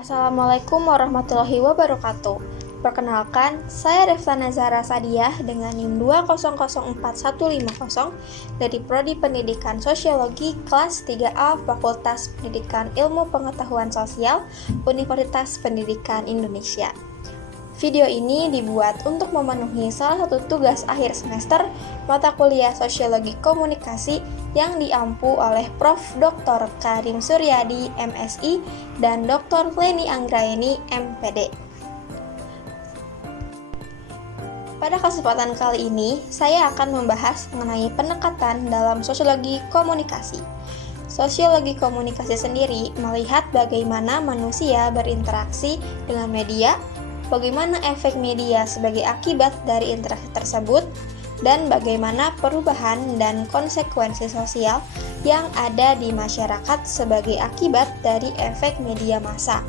Assalamualaikum warahmatullahi wabarakatuh. Perkenalkan, saya Devtana Zahra Sadiah dengan NIM 2004150 dari Prodi Pendidikan Sosiologi kelas 3A Fakultas Pendidikan Ilmu Pengetahuan Sosial Universitas Pendidikan Indonesia. Video ini dibuat untuk memenuhi salah satu tugas akhir semester mata kuliah Sosiologi Komunikasi yang diampu oleh Prof. Dr. Karim Suryadi, MSI, dan Dr. Leni Anggraeni, MPD. Pada kesempatan kali ini, saya akan membahas mengenai pendekatan dalam sosiologi komunikasi. Sosiologi komunikasi sendiri melihat bagaimana manusia berinteraksi dengan media, bagaimana efek media sebagai akibat dari interaksi tersebut, dan bagaimana perubahan dan konsekuensi sosial yang ada di masyarakat sebagai akibat dari efek media massa.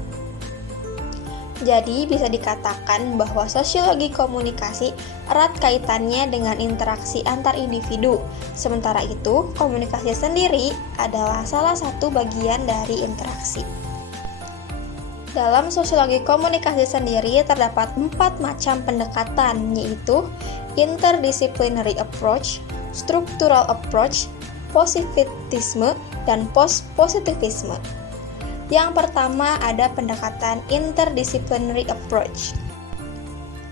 Jadi, bisa dikatakan bahwa sosiologi komunikasi erat kaitannya dengan interaksi antar individu. Sementara itu, komunikasi sendiri adalah salah satu bagian dari interaksi. Dalam sosiologi komunikasi sendiri terdapat 4 macam pendekatan, yaitu interdisciplinary approach, structural approach, positivisme, dan post-positivisme. Yang pertama ada pendekatan interdisciplinary approach.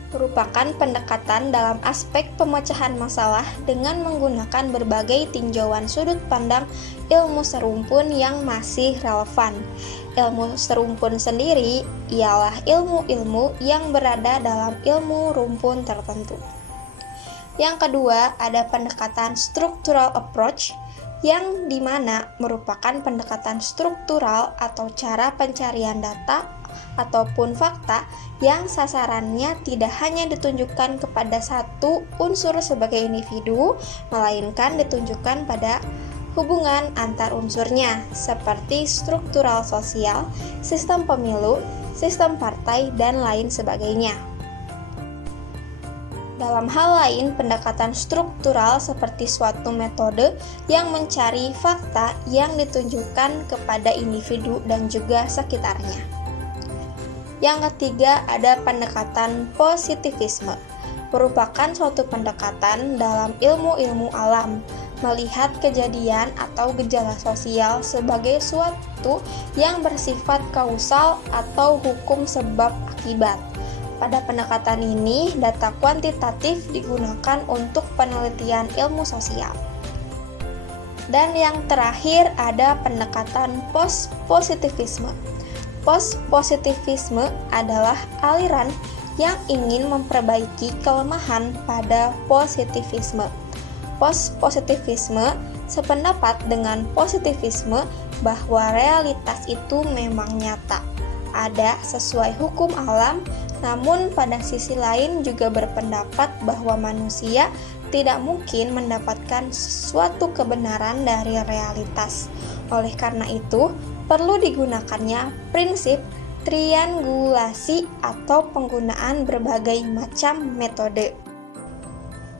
Merupakan pendekatan dalam aspek pemecahan masalah dengan menggunakan berbagai tinjauan sudut pandang ilmu serumpun yang masih relevan. Ilmu serumpun sendiri ialah ilmu-ilmu yang berada dalam ilmu rumpun tertentu. Yang kedua, ada pendekatan structural approach, yang dimana merupakan pendekatan struktural atau cara pencarian data ataupun fakta yang sasarannya tidak hanya ditunjukkan kepada satu unsur sebagai individu, melainkan ditunjukkan pada hubungan antar unsurnya, seperti struktural sosial, sistem pemilu, sistem partai, dan lain sebagainya. Dalam hal lain, pendekatan struktural seperti suatu metode yang mencari fakta yang ditunjukkan kepada individu dan juga sekitarnya. Yang ketiga, ada pendekatan positivisme, merupakan suatu pendekatan dalam ilmu-ilmu alam, melihat kejadian atau gejala sosial sebagai suatu yang bersifat kausal atau hukum sebab akibat. Pada pendekatan ini, data kuantitatif digunakan untuk penelitian ilmu sosial. Dan yang terakhir ada pendekatan post-positivisme. Post-positivisme adalah aliran yang ingin memperbaiki kelemahan pada positivisme. Post-positivisme sependapat dengan positivisme bahwa realitas itu memang nyata, ada sesuai hukum alam, namun pada sisi lain juga berpendapat bahwa manusia tidak mungkin mendapatkan suatu kebenaran dari realitas. Oleh karena itu, perlu digunakannya prinsip triangulasi atau penggunaan berbagai macam metode.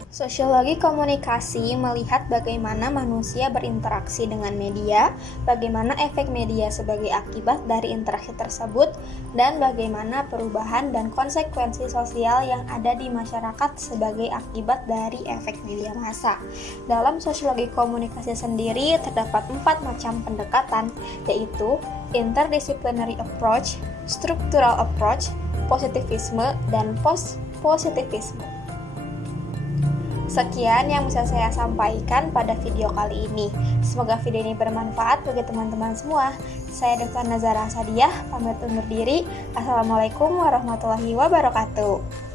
Sosiologi komunikasi melihat bagaimana manusia berinteraksi dengan media, bagaimana efek media sebagai akibat dari interaksi tersebut, dan bagaimana perubahan dan konsekuensi sosial yang ada di masyarakat sebagai akibat dari efek media massa. Dalam sosiologi komunikasi sendiri terdapat 4 macam pendekatan, yaitu interdisciplinary approach, structural approach, positivisme, dan post-positivisme. Sekian yang bisa saya sampaikan pada video kali ini. Semoga video ini bermanfaat bagi teman-teman semua. Saya Devtana Zahra Sadiah, pamit undur diri. Assalamualaikum warahmatullahi wabarakatuh.